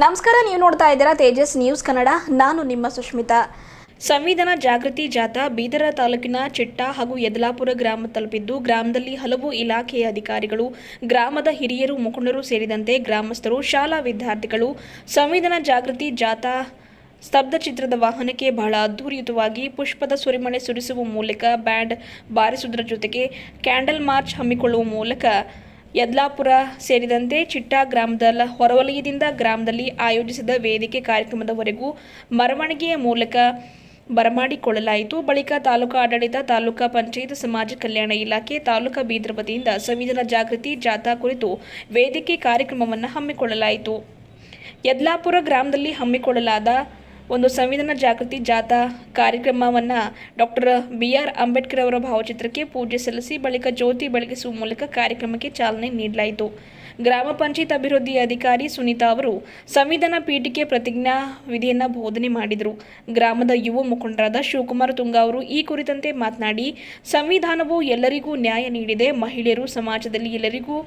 ನಮಸ್ಕಾರ, ನೀವು ನೋಡ್ತಾ ಇದ್ದೀರಾ ತೇಜಸ್ ನ್ಯೂಸ್ ಕನ್ನಡ. ನಾನು ನಿಮ್ಮ ಸುಷ್ಮಿತಾ. ಸಂವಿಧಾನ ಜಾಗೃತಿ ಜಾಥಾ ಬೀದರ ತಾಲೂಕಿನ ಚಿಟ್ಟ ಹಾಗೂ ಯದಲಾಪುರ ಗ್ರಾಮ ತಲುಪಿದ್ದು, ಗ್ರಾಮದಲ್ಲಿ ಹಲವು ಇಲಾಖೆಯ ಅಧಿಕಾರಿಗಳು, ಗ್ರಾಮದ ಹಿರಿಯರು, ಮುಖಂಡರು ಸೇರಿದಂತೆ ಗ್ರಾಮಸ್ಥರು, ಶಾಲಾ ವಿದ್ಯಾರ್ಥಿಗಳು ಸಂವಿಧಾನ ಜಾಗೃತಿ ಜಾಥಾ ಸ್ತಬ್ಧ ಚಿತ್ರದ ವಾಹನಕ್ಕೆ ಬಹಳ ಅದ್ದೂರಿಯುತವಾಗಿ ಪುಷ್ಪದ ಸುರಿಮಳೆ ಸುರಿಸುವ ಮೂಲಕ ಬ್ಯಾಂಡ್ ಬಾರಿಸುವುದರ ಜೊತೆಗೆ ಕ್ಯಾಂಡಲ್ ಮಾರ್ಚ್ ಹಮ್ಮಿಕೊಳ್ಳುವ ಮೂಲಕ ಯದಲಾಪುರ ಸೇರಿದಂತೆ ಚಿಟ್ಟ ಗ್ರಾಮದ ಹೊರವಲಯದಿಂದ ಗ್ರಾಮದಲ್ಲಿ ಆಯೋಜಿಸಿದ ವೇದಿಕೆ ಕಾರ್ಯಕ್ರಮದವರೆಗೂ ಮೆರವಣಿಗೆಯ ಮೂಲಕ ಬರಮಾಡಿಕೊಳ್ಳಲಾಯಿತು. ಬಳಿಕ ತಾಲೂಕಾ ಆಡಳಿತ, ತಾಲೂಕಾ ಪಂಚಾಯತ್, ಸಮಾಜ ಕಲ್ಯಾಣ ಇಲಾಖೆ, ತಾಲೂಕಾ ಬೀದರ್ ವತಿಯಿಂದ ಸಂವಿಧಾನ ಜಾಗೃತಿ ಜಾಥಾ ಕುರಿತು ವೇದಿಕೆ ಕಾರ್ಯಕ್ರಮವನ್ನು ಹಮ್ಮಿಕೊಳ್ಳಲಾಯಿತು. ಯದಲಾಪುರ ಗ್ರಾಮದಲ್ಲಿ ಹಮ್ಮಿಕೊಳ್ಳಲಾದ ಒಂದು ಸಂವಿಧಾನ ಜಾಗೃತಿ ಜಾಥಾ ಕಾರ್ಯಕ್ರಮವನ್ನು ಡಾಕ್ಟರ್ BR ಅಂಬೇಡ್ಕರ್ ಅವರ ಭಾವಚಿತ್ರಕ್ಕೆ ಪೂಜೆ ಸಲ್ಲಿಸಿ ಬಳಿಕ ಜ್ಯೋತಿ ಬೆಳಗಿಸುವ ಮೂಲಕ ಕಾರ್ಯಕ್ರಮಕ್ಕೆ ಚಾಲನೆ ನೀಡಲಾಯಿತು. ಗ್ರಾಮ ಪಂಚಾಯತ್ ಅಭಿವೃದ್ಧಿ ಅಧಿಕಾರಿ ಸುನೀತಾ ಅವರು ಸಂವಿಧಾನ ಪೀಠಿಕೆ ಪ್ರತಿಜ್ಞಾ ವಿಧಿಯನ್ನು ಬೋಧನೆ ಮಾಡಿದರು. ಗ್ರಾಮದ ಯುವ ಮುಖಂಡರಾದ ಶಿವಕುಮಾರ್ ತುಂಗ ಅವರು ಈ ಕುರಿತಂತೆ ಮಾತನಾಡಿ, ಸಂವಿಧಾನವು ಎಲ್ಲರಿಗೂ ನ್ಯಾಯ ನೀಡಿದೆ. ಮಹಿಳೆಯರು ಸಮಾಜದಲ್ಲಿ ಎಲ್ಲರಿಗೂ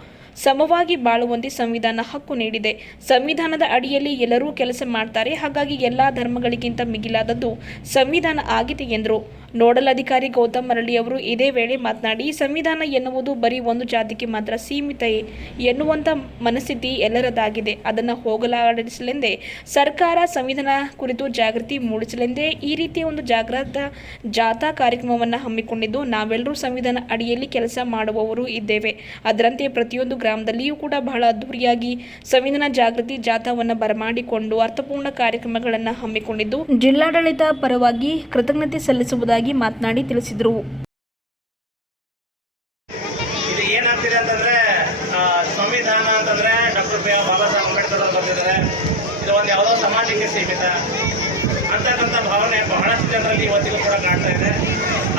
ಸಮವಾಗಿ ಬಾಳುವಂತೆ ಸಂವಿಧಾನ ಹಕ್ಕು ನೀಡಿದೆ. ಸಂವಿಧಾನದ ಅಡಿಯಲ್ಲಿ ಎಲ್ಲರೂ ಕೆಲಸ ಮಾಡ್ತಾರೆ. ಹಾಗಾಗಿ ಎಲ್ಲ ಧರ್ಮಗಳಿಗಿಂತ ಮಿಗಿಲಾದದ್ದು ಸಂವಿಧಾನ ಆಗಿದೆ ಎಂದರು. ನೋಡಲ್ ಅಧಿಕಾರಿ ಗೌತಮ್ ಮರಳಿ ಅವರು ಇದೇ ವೇಳೆ ಮಾತನಾಡಿ, ಸಂವಿಧಾನ ಎನ್ನುವುದು ಬರೀ ಒಂದು ಜಾತಿಗೆ ಮಾತ್ರ ಸೀಮಿತ ಎನ್ನುವಂಥ ಮನಸ್ಥಿತಿ ಎಲ್ಲರದಾಗಿದೆ. ಅದನ್ನು ಹೋಗಲಾಡಿಸಲೆಂದೇ ಸರ್ಕಾರ ಸಂವಿಧಾನ ಕುರಿತು ಜಾಗೃತಿ ಮೂಡಿಸಲೆಂದೇ ಈ ರೀತಿಯ ಒಂದು ಜಾಥಾ ಕಾರ್ಯಕ್ರಮವನ್ನು ಹಮ್ಮಿಕೊಂಡಿದ್ದು, ನಾವೆಲ್ಲರೂ ಸಂವಿಧಾನ ಅಡಿಯಲ್ಲಿ ಕೆಲಸ ಮಾಡುವವರು ಇದ್ದೇವೆ. ಅದರಂತೆ ಪ್ರತಿಯೊಂದು ಗ್ರಾಮದಲ್ಲಿಯೂ ಕೂಡ ಬಹಳ ಅದ್ದೂರಿಯಾಗಿ ಸಂವಿಧಾನ ಜಾಗೃತಿ ಜಾಥಾವನ್ನು ಬರಮಾಡಿಕೊಂಡು ಅರ್ಥಪೂರ್ಣ ಕಾರ್ಯಕ್ರಮಗಳನ್ನು ಹಮ್ಮಿಕೊಂಡಿದ್ದು, ಜಿಲ್ಲಾಡಳಿತ ಪರವಾಗಿ ಕೃತಜ್ಞತೆ ಸಲ್ಲಿಸುವುದಾಗಿ ಮಾತನಾಡಿ ತಿಳಿಸಿದರು. ಇದು ಏನಾಗ್ತಿದೆ ಅಂತಂದ್ರೆ, ಸಂವಿಧಾನ ಅಂತಂದ್ರೆ ಡಾಕ್ಟರ್ ಬಾಬಾ ಸಾಹೇಬ್ ಅಂಬೇಡ್ಕರ್ ಅವರು ಬಂದಿದ್ದಾರೆ. ಇದು ಒಂದು ಯಾವುದೋ ಸಮಾಜಕ್ಕೆ ಸೀಮಿತ ಅಂತಕ್ಕಂಥ ಭಾವನೆ ಬಹಳಷ್ಟು ಜನರಲ್ಲಿ ಇವತ್ತಿಗೂ ಕೂಡ ಕಾಣ್ತಾ ಇದೆ.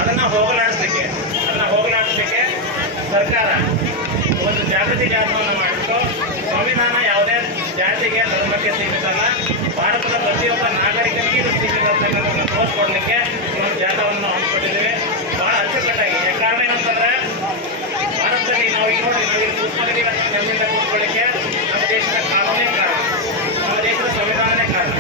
ಅದನ್ನ ಹೋಗಲಾಡಿಸ್ಲಿಕ್ಕೆ ಸರ್ಕಾರ ಒಂದು ಜಾಗೃತಿ ಜಾಥಾವನ್ನು ಮಾಡಿತ್ತು. ಸಂವಿಧಾನ ಯಾವುದೇ ಜಾತಿಗೆ, ಧರ್ಮಕ್ಕೆ ಸೀಮಿತ ಅಲ್ಲ, ಭಾರತದ ಪ್ರತಿಯೊಬ್ಬ ನಾಗರಿಕನಿಗೆ ಇದು ಸೀಮಿತ ಅಂತಕ್ಕಂಥದ್ದನ್ನು ತೋರಿಸ್ಕೊಡ್ಲಿಕ್ಕೆ ಒಂದು ಜಾಥಾವನ್ನು ಹಮ್ಮಿಕೊಂಡಿದ್ದೇವೆ. ಬಹಳ ಅಚ್ಚುಕಟ್ಟಾಗಿ. ಕಾರಣ ಏನಂತಂದ್ರೆ, ಭಾರತದಲ್ಲಿ ನಾವು ಈಗ ನೋಡಿ, ನಾವು ಇಲ್ಲಿ ಕೂತ್ಕೊಂಡಿದ್ದೀವಿ, ನಮ್ಮಿಂದ ಕೂತ್ಕೊಳ್ಳಿಕ್ಕೆ ನಮ್ಮ ದೇಶದ ಕಾನೂನೇ ಕಾರಣ, ನಮ್ಮ ದೇಶದ ಸಂವಿಧಾನನೇ ಕಾರಣ.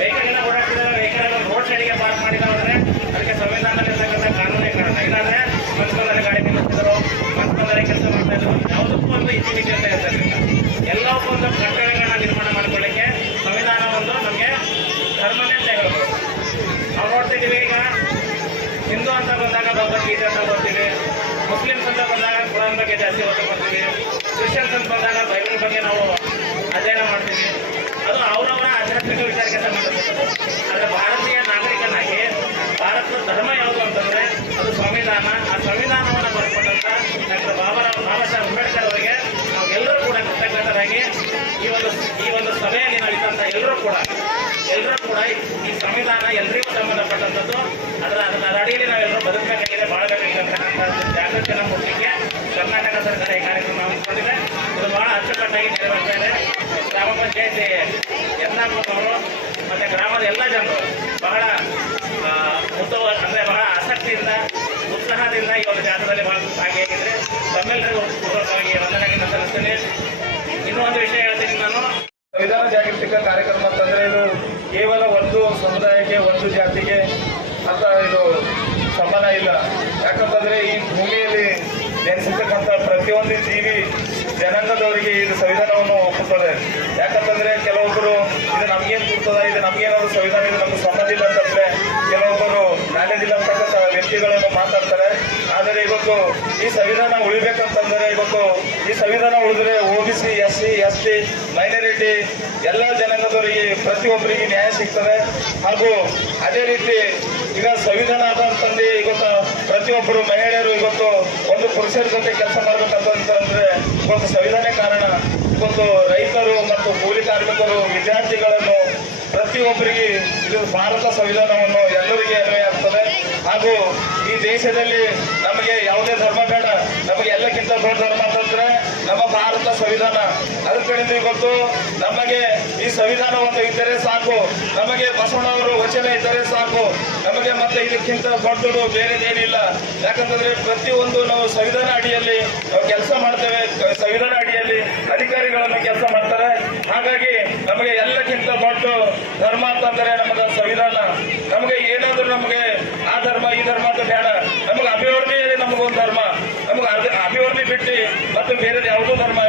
ವೆಹಿಕಲ್ ಎಲ್ಲ ಓಡಾಡ್ತಿದ್ದಾರೆ, ವೆಹಿಕಲ್ ಎಲ್ಲ ರೋಡ್ ಸೈಡಿಗೆ ಪಾರ್ಕ್ ಮಾಡಿದಾದ್ರೆ ಅದಕ್ಕೆ ಸಂವಿಧಾನದಲ್ಲಿರ್ತಕ್ಕಂಥ ಕಾನೂನೇ ಕಾರಣ. ಇಲ್ಲಾಂದ್ರೆ ಮನಸ್ಕೊಂಡಲ್ಲಿ ಗಾಡಿ ನಿಲ್ಲಿಸ್ತಿದ್ರು, ಮನಸ್ಕೊಂಡಲ್ಲಿ ಕೆಲಸ ಮಾಡ್ತಾ ಇದ್ರು, ಯಾವುದಕ್ಕೂ ಒಂದು ಇತಿಮಿತಿ ಅಂತ ಇರ್ತಿರಲಿಲ್ಲ. ಎಲ್ಲವಕ್ಕೂ ಒಂದು ಕರ್ತವ್ಯಗಳನ್ನ ನಿರ್ಮಾಣ ಮಾಡ್ಕೊಳ್ಳಿಕ್ಕೆ ಸಂವಿಧಾನ ಒಂದು ನಮಗೆ ಧರ್ಮನೇ ಅಂತ ಹೇಳ್ಬೋದು. ನಾವು ನೋಡ್ತಿದ್ದೀವಿ, ಈಗ ಹಿಂದೂ ಅಂತ ಬಂದಾಗ ಭಗವದ್ಗೀತೆ ಅಂತ ಓದ್ತೀವಿ, ಮುಸ್ಲಿಮ್ಸ್ ಅಂತ ಬಂದಾಗ ಕುರಾನ್ ಬಗ್ಗೆ ಜಾಸ್ತಿ ಓದ್ತಾ ಬರ್ತೀವಿ, ಕ್ರಿಶ್ಚಿಯನ್ಸ್ ಅಂತ ಬಂದಾಗ ಬೈಬಲ್ ಬಗ್ಗೆ ನಾವು ಅಧ್ಯಯನ ಮಾಡ್ತೀವಿ. ಅದು ಅವರವರ ಆಧ್ಯಾತ್ಮಿಕ ವಿಚಾರಕ್ಕೆ ಸಂಬಂಧಪಟ್ಟದ್ದು. ಆದರೆ ಭಾರತೀಯ ನಾಗರಿಕನಾಗಿ ಭಾರತದ ಧರ್ಮ ಯಾವುದು ಅಂತಂದರೆ ಅದು ಸಂವಿಧಾನ. ಆ ಸಂವಿಧಾನವನ್ನು ಬರ್ಕೊಟ್ಟಂಥ ಡಾಕ್ಟರ್ ಬಾಬಾ ಸಾಹೇಬ್ ಅಂಬೇಡ್ಕರ್ ಅವರಿಗೆ ನಾವು ಎಲ್ಲರೂ ಕೂಡ ಕೃತಜ್ಞತರಾಗಿ ಈ ಒಂದು ಸಭೆಯಲ್ಲಿ ನಾವಿದ್ದಂಥ ಎಲ್ಲರೂ ಕೂಡ ಈ ಸಂವಿಧಾನ ಎಲ್ಲರಿಗೂ ಸಂಬಂಧಪಟ್ಟಂಥದ್ದು. ಅದರ ಅಡಿಯಲ್ಲಿ ನಾವೆಲ್ಲರೂ ಬದುಕಬೇಕಾಗಿದೆ, ಬಾಳಬೇಕಾಗಿದೆ ಅಂತಕ್ಕಂಥ ಜಾಗೃತಿಯನ್ನು ಮೂಡಿಸಲಿಕ್ಕೆ ಕರ್ನಾಟಕ ಸರ್ಕಾರ ಈ ಕಾರ್ಯಕ್ರಮ ಹಮ್ಮಿಕೊಂಡಿದೆ. ಇದು ಬಹಳ ಅಚ್ಚುಕಟ್ಟಾಗಿ ನೆರವೇರ್ತಾ ಇದೆ. ಗ್ರಾಮ ಪಂಚಾಯತಿ ಯತ್ನಾಪುರದವರು ಮತ್ತು ಗ್ರಾಮದ ಎಲ್ಲ ಜನರು ಬಹಳ ಬಹಳ ಆಸಕ್ತಿಯಿಂದ, ಉತ್ಸಾಹದಿಂದ ಈ ಒಂದು ಜಾಥಾದಲ್ಲಿ ಭಾಗಿಯಾಗಿದ್ದರೆ ತಮ್ಮೆಲ್ಲರಿಗೂ ಪೂರ್ವಕವಾಗಿ ವಂದನೆಗಳನ್ನು ಸಲ್ಲಿಸ್ತೇನೆ. ಇನ್ನೂ ಒಂದು ವಿಷಯ ಹೇಳ್ತೀನಿ ನಾನು. ಸಂವಿಧಾನ ಜಾಗೃತಿಕ ಕಾರ್ಯಕ್ರಮ ಅಂತಂದ್ರೆ ಇದು ಕೇವಲ ಒಂದು ಸಮುದಾಯಕ್ಕೆ, ಒಂದು ಜಾತಿಗೆ ಅಂತ ಇದು ಸಂಬಂಧ ಇಲ್ಲ. ಯಾಕಂತಂದ್ರೆ ಈ ಭೂಮಿಯಲ್ಲಿ ಜನಿಸಿರ್ತಕ್ಕಂಥ ಪ್ರತಿಯೊಂದು ಜೀವಿ ಜನಾಂಗದವರಿಗೆ ಇದು ಸಂವಿಧಾನವನ್ನು ಒಪ್ಪುತ್ತದೆ. ಯಾಕಂತಂದ್ರೆ ಕೆಲವೊಬ್ಬರು ಇದು ನಮ್ಗೇನು ಕೊಡ್ತದ, ಇದು ನಮ್ಗೇನಾದ್ರು ಸಂವಿಧಾನ, ಇದು ನಮ್ಗೆ ಸಂಬಂಧ ಇಲ್ಲ ಅಂತಂದ್ರೆ ಕೆಲವೊಬ್ಬರು ನಾಲೆಜ್ ಇಲ್ಲ ಅಂತಕ್ಕಂಥ ವ್ಯಕ್ತಿಗಳನ್ನು ಮಾತಾಡ್ತಾರೆ. ಆದರೆ ಇವತ್ತು ಈ ಸಂವಿಧಾನ ಉಳಿಬೇಕಂತಂದ್ರೆ, ಇವತ್ತು ಈ ಸಂವಿಧಾನ ಉಳಿದ್ರೆ OBC, SC, ST, ಮೈನಾರಿಟಿ ಎಲ್ಲ ಜನಾಂಗದವರಿಗೆ ಪ್ರತಿಯೊಬ್ಬರಿಗೆ ನ್ಯಾಯ ಸಿಗ್ತದೆ. ಹಾಗೂ ಅದೇ ರೀತಿ ಈಗ ಸಂವಿಧಾನ ಅದ ಅಂತಂದು ಇವತ್ತು ಪ್ರತಿಯೊಬ್ಬರು ಮಹಿಳೆಯರು ಇವತ್ತು ಒಂದು ಪುರುಷರ ಜೊತೆ ಕೆಲಸ ಮಾಡ್ಬೇಕಂತಂದ್ರೆ ಇವತ್ತು ಸಂವಿಧಾನ ಕಾರಣ. ಇವತ್ತು ರೈತರು ಮತ್ತು ಕೂಲಿ ಕಾರ್ಮಿಕರು, ವಿದ್ಯಾರ್ಥಿಗಳನ್ನು ಪ್ರತಿಯೊಬ್ಬರಿಗೆ ಇದು ಭಾರತ ಸಂವಿಧಾನವನ್ನು ಎಲ್ಲರಿಗೆ ಅನ್ವಯ ಆಗ್ತದೆ. ಹಾಗೂ ಈ ದೇಶದಲ್ಲಿ ನಮಗೆ ಯಾವುದೇ ಧರ್ಮ ಬೇಡ, ನಮಗೆ ಎಲ್ಲಕ್ಕಿಂತ ದೊಡ್ಡ ಧರ್ಮ ಅಂತಂದ್ರೆ ನಮ್ಮ ಭಾರತ ಸಂವಿಧಾನ. ಅದ್ರ ಕಡೆಯಿಂದ ಇವತ್ತು ನಮಗೆ ಈ ಸಂವಿಧಾನ ಒಂದು ಇದ್ದರೆ ಸಾಕು, ನಮಗೆ ಬಸವಣ್ಣವರು ವಚನ ಇದ್ದರೆ ಸಾಕು, ನಮಗೆ ಮತ್ತೆ ಇದಕ್ಕಿಂತ ದೊಡ್ಡದು ಬೇರೆದೇನಿಲ್ಲ. ಯಾಕಂತಂದ್ರೆ ಪ್ರತಿಯೊಂದು ನಾವು ಸಂವಿಧಾನ ಅಡಿಯಲ್ಲಿ ನಾವು ಕೆಲಸ ಮಾಡ್ತೇವೆ, ಸಂವಿಧಾನ ಅಡಿಯಲ್ಲಿ ಅಧಿಕಾರಿಗಳನ್ನು ಕೆಲಸ ಮಾಡ್ತಾರೆ. ಹಾಗಾಗಿ ನಮಗೆ ಧರ್ಮ ಅಂತಂದ್ರೆ ನಮಗೆ ಸಂವಿಧಾನ. ನಮಗೆ ಏನಾದ್ರೂ ನಮಗೆ ಆ ಧರ್ಮ ಈ ಧರ್ಮ ಅಂತ ಬೇಡ. ನಮಗೆ ಅಭಿವರ್ಣಿ ನಮಗೊಂದು ಧರ್ಮ. ನಮಗೆ ಅಭಿವರ್ಣಿ ಬಿಟ್ಟು ಮತ್ತೆ ಬೇರೆ ಯಾವುದೂ ಧರ್ಮ